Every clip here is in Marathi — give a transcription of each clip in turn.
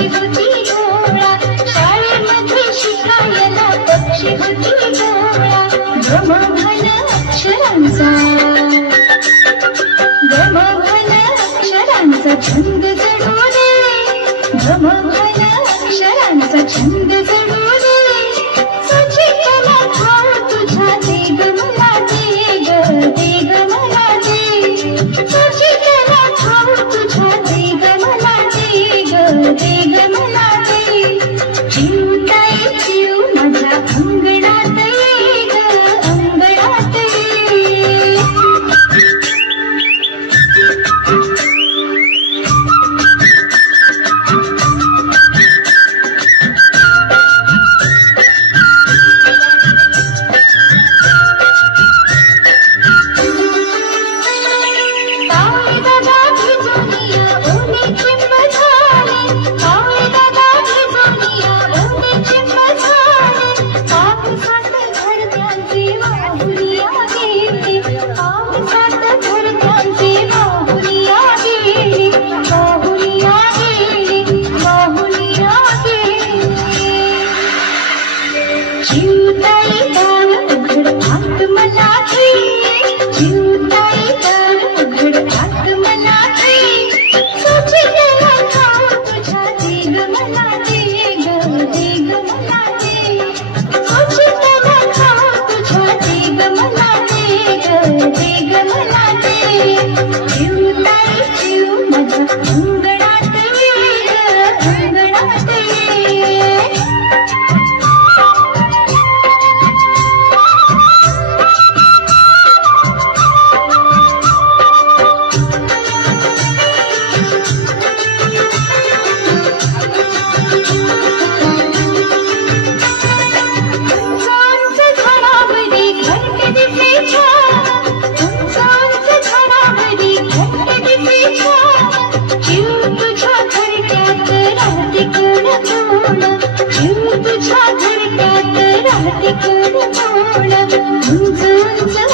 बुझी you take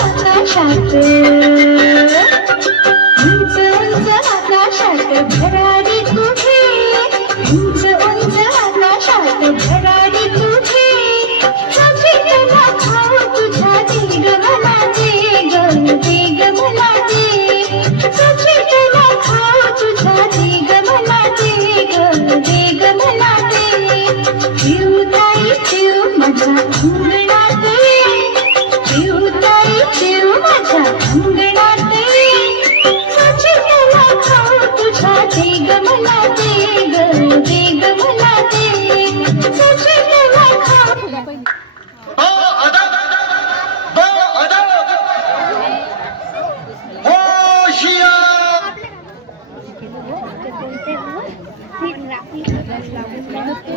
आकाशात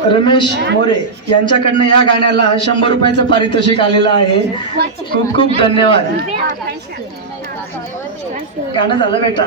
रमेश मोरे यांच्याकडनं या गाण्याला शंभर रुपयाचं पारितोषिक आलेलं आहे. खूप खूप धन्यवाद. गाणं झालं बेटा.